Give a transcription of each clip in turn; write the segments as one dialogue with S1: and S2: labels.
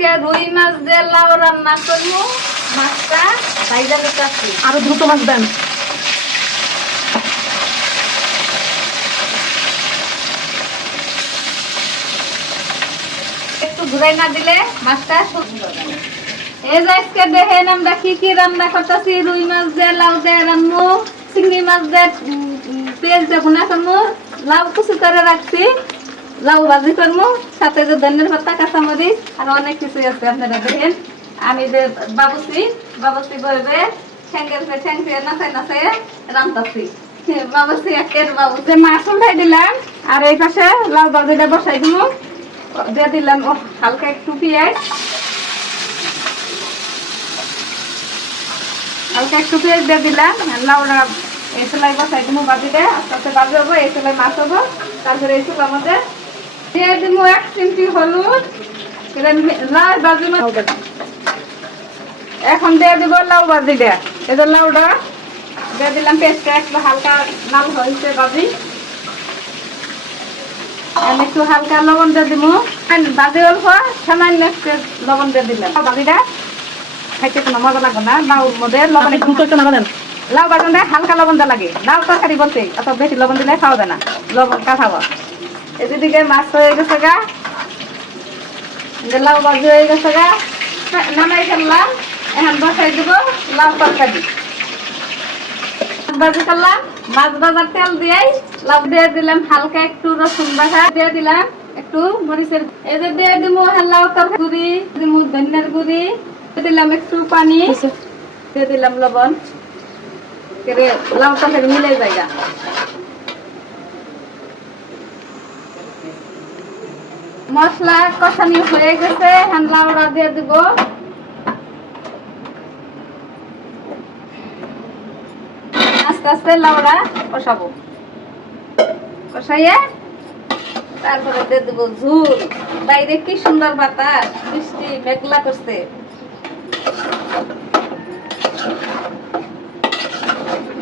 S1: আজকে রুই মাছ দিয়ে লাউ রান্না করব। মাছটা ভাইজা নিতেছি
S2: আরও দ্রুত মাছ দেন।
S1: একটু ঘুরাই না দিলে মাছটা এই যে আজকে দেখেন আমরা কি কি রান্না করতেছি রুই মাছ দিয়ে লাউ দিয়ে রান্নু চিংড়ি মাছ দিয়ে পেঁয়াজ দিয়ে ভুনা করব লাউ কুচি করে রাখছি। লাউ ভাজি করব সাথে যে ধনের পাতা কাঁচামরিচ, আর অনেক কিছু আছে আপনারা দেখেন। আমি যে বাবুসি বাবুসি বলবে ঠ্যাঙ্গের পে ঠ্যাং দিয়ে নাচাই নাচাই রান্তাছি। বাবুসি, একের বাবুসি। মাছ উঠাই দিলাম, আর এই পাশে লাউ ভাজিটা বসাই দিবো দিয়ে দিলাম হালকা একটু পেঁয়াজ। হালকা একটু পেঁয়াজ দিয়ে দিলাম লাউড়া এই সেলাই বসাই দিব বাজিতে। আস্তে আস্তে বাজি হব, এই সেলাই মাছ হব। তারপরে এই চুলার মধ্যে দিয়ে দিব এক চিমটি হলুদ বাজি এখন দিয়ে দিব লাউ বাজি দিয়ে এই যে লাউটা দিয়ে দিলাম পেস্টটা একটু হালকা লাল হয়েছে বাজি। আমি একটু হালকা লবণ দিয়ে দিব বাজি অল্প সামান্য একটু লবণ দিয়ে দিলাম। বাজিটা খাইতে কোনো মজা লাগবে না। লাউর মধ্যে লবণ একটু লাউ হালকা লবণ দেওয়া লাগে। লাউ তরকারি বলতে অত বেশি লবণ দিলে খাওয়া যায় না। লবণ কাঠাবো এদিকে মাছ হয়ে গেছে গা। লাউ বাজি হয়ে গেছে গা। নামাই ফেললাম। এখন বসাই দিব, লাউ তরকারি। ভাজি করলাম, মাছ ভাজার তেল দিয়ে লাউ দিয়ে দিলাম হালকা একটু রসুন বাটা দিয়ে দিলাম, একটু মরিচের এই যে দিয়ে দিব লাউ তরকারি গুড়ি দিব ধনিয়ার গুড়ি দিলাম একটু পানি, দিয়ে দিলাম লবণ। লাউ তরকারি মিলে জায়গা মশলা কষানি হয়ে গেছে হ্যান লাউড়া দিয়ে দিব। আস্তে আস্তে লাউড়া কষাবো। কষাইয়ে তারপরে দিয়ে দেবো ঝুল। বাইরে কি সুন্দর বাতাস বৃষ্টি মেঘলা করছে।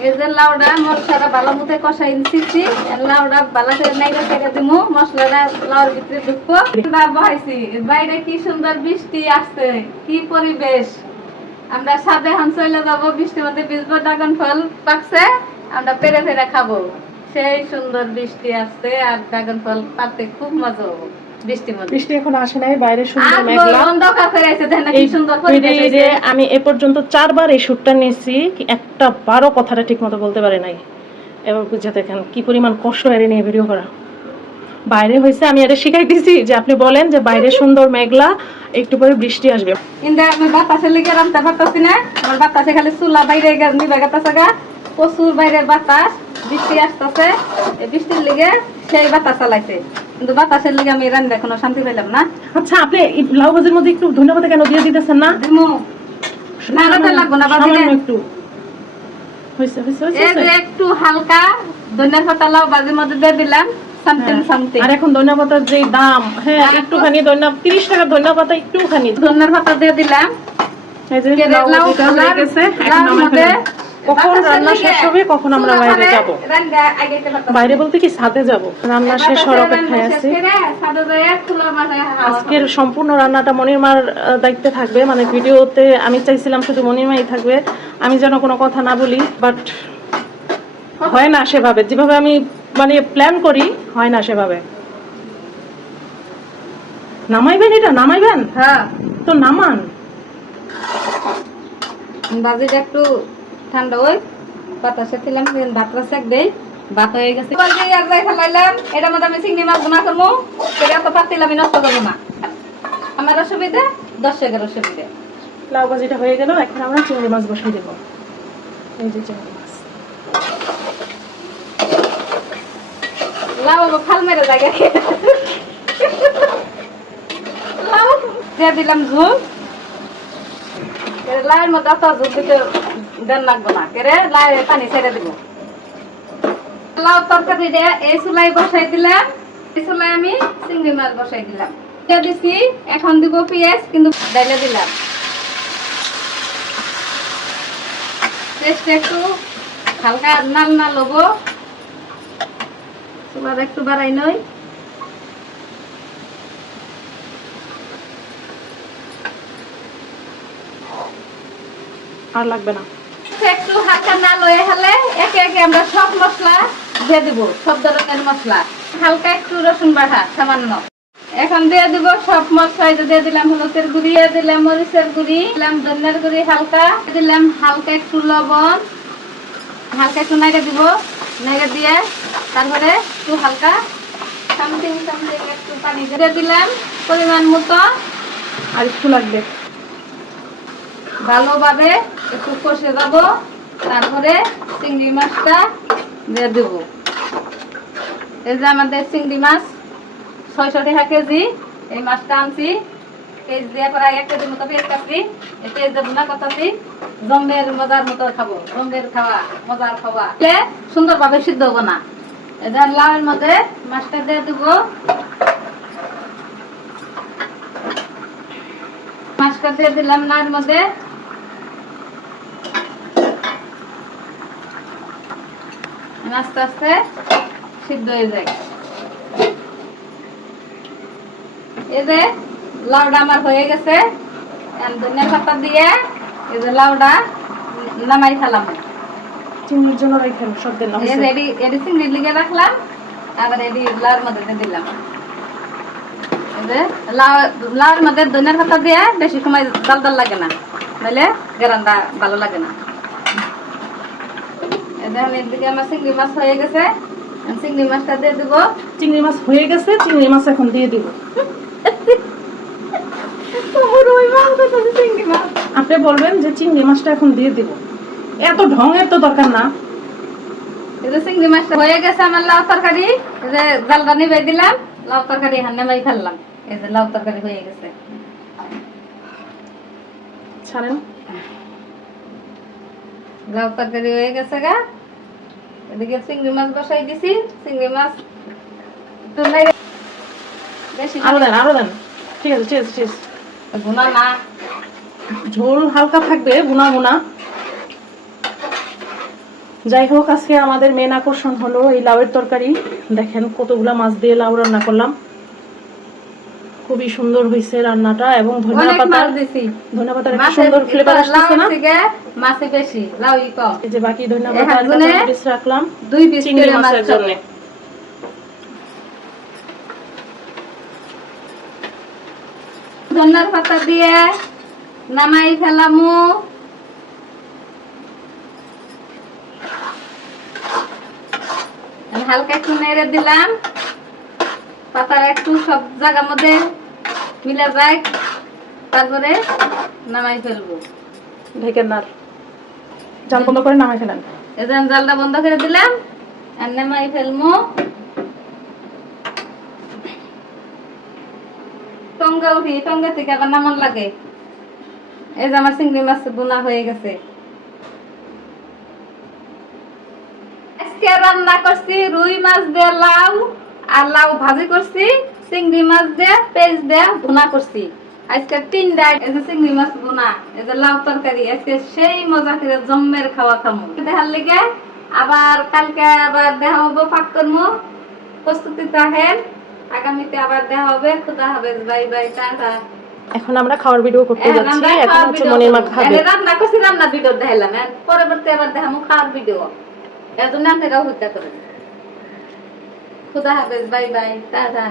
S1: এই যে লাউডা মশলাটা ভালো মতো কষাই নিচ্ছি লাউডা ভালো করে নাইরা থেকে দিমু, মশলাটা লাউর ভিতরে ঢুকবো। বহাইছি বাইরে কি সুন্দর বৃষ্টি আসছে, কি পরিবেশ। আমরা সাদে হান চলে যাব, বৃষ্টির মধ্যে ভিজবো, ড্রাগন ফল পাকছে, আমরা পেরে পেরে খাব। সেই সুন্দর বৃষ্টি আসছে আর ড্রাগন ফল পাকতে খুব মজা হব।
S2: বৃষ্টি এখন আসে নাই বাইরে সুন্দর মেঘলা। আমি এ পর্যন্ত চারবার এই শুটটা নিয়েছি একটা বারো কথাটা ঠিক মতো বলতে পারি নাই। এবার বুঝে দেখেন কি পরিমাণ কষ্ট নিয়ে ভিডিও করা। বাইরে হয়েছে আমি এটা যে আপনি বলেন যে বাইরে সুন্দর মেঘলা একটু পরে বৃষ্টি আসবে।
S1: কিন্তু আমি বাতাসের লিগে রাখতে পারতাছি না। আমার বাতাসে খালি চুলা বাইরে নিবে গেতেছে গা। প্রচুর বাইরে বাতাস বৃষ্টি আসতেছে। এই বৃষ্টির লিগে সেই বাতাস চালাইছে। কিন্তু বাতাসের লিগে আমি রান্না কোনো শান্তি পাইলাম না।
S2: আচ্ছা আপনি লাউ ভাজির মধ্যে একটু ধন্যবাদ কেন দিয়ে দিতেছেন না?
S1: দিমু। নাড়াতে লাগবো না বাজিলে।
S2: একটু। হয়েছে হয়েছে হয়েছে,
S1: এই যে
S2: হয়েছে
S1: একটু হালকা ধনিয়ার পাতা লাউ মধ্যে দিয়ে দিলাম সামথিং সামথিং
S2: আর এখন ধনিয়া পাতার যে দাম হ্যাঁ একটুখানি ধনিয়া তিরিশ টাকা ধনিয়া পাতা একটুখানি।
S1: ধনিয়ার পাতা দিয়ে দিলাম।
S2: এই যে লাউ হয়ে গেছে, এখন। কখন রান্না শেষ হবে কখন আমরা বাইরে যাব। বাইরে বলতে কি ছাদে যাব? রান্না শেষ হওয়ার অপেক্ষায় আছি। আজকের সম্পূর্ণ রান্নাটা মনির মার আহ, দায়িত্বে থাকবে। মানে ভিডিওতে আমি চাইছিলাম শুধু মনির মাই থাকবে। আমি যেন কোনো কথা না বলি বাট হয় না সেভাবে। যেভাবে আমি মানে প্ল্যান করি হয় না সেভাবে। নামাইবেন এটা? নামাইবেন?
S1: হ্যাঁ।
S2: তো নামান।
S1: বাজিটা একটু ঠান্ডা ওই বাতাসে ছিলাম ভাতটা সেক দেই ভাত হয়ে গেছে। আর যাই ফেলাইলাম এটার মধ্যে আমি চিংড়ি মাছ গুনা করব সেটা তো পাতিল আমি নষ্ট করব না। আমার অসুবিধা দশ এগারো অসুবিধা।
S2: লাউ ভাজিটা হয়ে গেল এখন আমরা চিংড়ি মাছ বসিয়ে দেবো। এই যে চিংড়ি মাছ।
S1: লাউ ফাল মেরে জায়গা লাউ দিয়ে দিলাম ঝুল। লাউয়ের মধ্যে ঝুল দিতে দেন লাগবো না। লাই, পানি ছেড়ে দিব। লাউ তরকারি দিয়ে এই বসাই দিলাম। এই আমি চিংড়ি মাছ বসাই দিলাম। দিছি, এখন দিব পেঁয়াজ, কিন্তু ডাইলে দিলাম। একটু হালকা নাল না লব চুলার একটু বাড়াই নই।
S2: আর লাগবে না।
S1: একটু হালকা না লয়ে হলে একে একে আমরা সব মশলা দিয়ে দিব, সব ধরনের মশলা। হালকা একটু রসুন বাটা, সামান্য। এখন দিয়ে দিব সব মশলা দিয়ে দিলাম হলুদের গুঁড়ি দিলাম মরিচের গুঁড়ি দিলাম ধনিয়ার গুঁড়ি হালকা দিলাম হালকা একটু লবণ। হালকা একটু নাইড়ে দিব নাইড়ে দিয়ে তারপরে একটু হালকা সামথিং সামথিং একটু পানি দিয়ে দিলাম পরিমাণ মতো।
S2: আর একটু লাগবে।
S1: ভালোভাবে একটু কষে যাব, তারপরে চিংড়ি মাছটা দিয়ে দেব। এই যে আমাদের চিংড়ি মাছ, ছয়শো টাকা কেজি, এই মাছটা আনছি। পেঁয়াজ দিয়ে প্রায় এক কেজির মতো পেঁয়াজ কাটছি। এই পেঁয়াজ দেবো না কথাছি জম্বের মজার মতো খাব। জম্বের খাওয়া, মজার খাওয়া। সুন্দরভাবে সিদ্ধ হব না। এটা লাউয়ের মধ্যে মাছটা দিয়ে দেবো। মাছটা দিয়ে দিলাম লাউয়ের মধ্যে আস্তে আস্তে সিদ্ধ হয়ে যায়। এই যে লাউডা আমার হয়ে গেছে ধনিয়ার পাতা দিয়ে এই যে লাউডা নামাই ফেলাম।
S2: চিংড়ির জন্য রাখেন সব দিন
S1: এই যে এডি এডি চিংড়ি লিগে রাখলাম আবার এডি লাউর মধ্যে দিলাম। লাউর মধ্যে ধনিয়ার পাতা দিয়ে বেশি সময় ডাল লাগে না নাহলে গেরান্ডা ভালো লাগে না। এই এদিকে আমার চিংড়ি মাছ হয়ে গেছে। চিংড়ি মাছটা দিয়ে দেবো।
S2: চিংড়ি মাছ হয়ে গেছে চিংড়ি মাছ এখন দিয়ে দিব। আপনি বলবেন যে চিংড়ি মাছটা এখন দিয়ে দিব। এত ঢঙের তো দরকার না।
S1: এই চিংড়ি মাছটা হয়ে গেছে আমার লাউ তরকারি। এই যে জালটা নিবে দিলাম লাউ তরকারি নামাই ফেললাম। এই যে লাউ তরকারি হয়ে গেছে।
S2: ছাড়েন।
S1: লাউ তরকারি হয়ে গেছে গা। এদিকে চিংড়ি মাছ বসাই দিছি চিংড়ি মাছ একটু বেশি
S2: আরও দেন আরও দেন। ঠিক আছে ঠিক আছে ঠিক আছে।
S1: ভুনা না।
S2: ঝোল হালকা থাকবে গুনা গুনা। যাই হোক আজকে আমাদের মেন আকর্ষণ হলো এই লাউয়ের তরকারি। দেখেন কতগুলা মাছ দিয়ে লাউ রান্না করলাম। খুবই সুন্দর হয়েছে রান্নাটা এবং ধনিয়া পাতা
S1: দিছি।
S2: ধনিয়া পাতার একটা সুন্দর ফ্লেভার
S1: লাউ
S2: আসতেছে না?
S1: মাছে বেশি লাউ কম।
S2: এই যে বাকি ধনিয়া পাতা আর কাঁচামরিচ রাখলাম
S1: দুই পিস
S2: চিংড়ি মাছের জন্য।
S1: ধন্যার পাতা দিয়ে নামাই ফেলামু। আমি হালকা একটু নেড়ে দিলাম। পাতার একটু সব জায়গার মধ্যে মিলে যায় তারপরে নামাই ফেলব।
S2: ঢেকেন না আর। জাল বন্ধ করে নামাই ফেলেন।
S1: এজন জালটা বন্ধ করে দিলাম আর নামাই ফেলমু টঙ্গা উঠি টঙ্গা থেকে আবার নামন লাগে। এই যে আমার চিংড়ি মাছ বোনা হয়ে গেছে। আজকে রান্না করছি রুই মাছ দিয়ে লাউ। আর লাউ ভাজি করছি চিংড়ি মাছ দিয়ে পেঁয়াজ দিয়ে ভুনা করছি। আজকে তিনটা এই যে চিংড়ি মাছ ভুনা এই যে লাউ তরকারি আজকে সেই মজা করে জম্মের খাওয়া খামু। দেখার লেগে আবার কালকে আবার দেখা হব পাক করব প্রস্তুতি থাকেন আগামীতে আবার দেখা হবে। খুদা হবে বাই বাই টাটা।
S2: এখন আমরা খাওয়ার ভিডিও করতে যাচ্ছি এখন হচ্ছে মনির মা খাবে
S1: রান্না করছি রান্না ভিডিও দেখাইলাম। এখন পরবর্তী আবার দেখামু খাওয়ার ভিডিও। এর জন্য আপনারাও হত্যা করেন। খুদা হাফেজ বাই বাই টাটা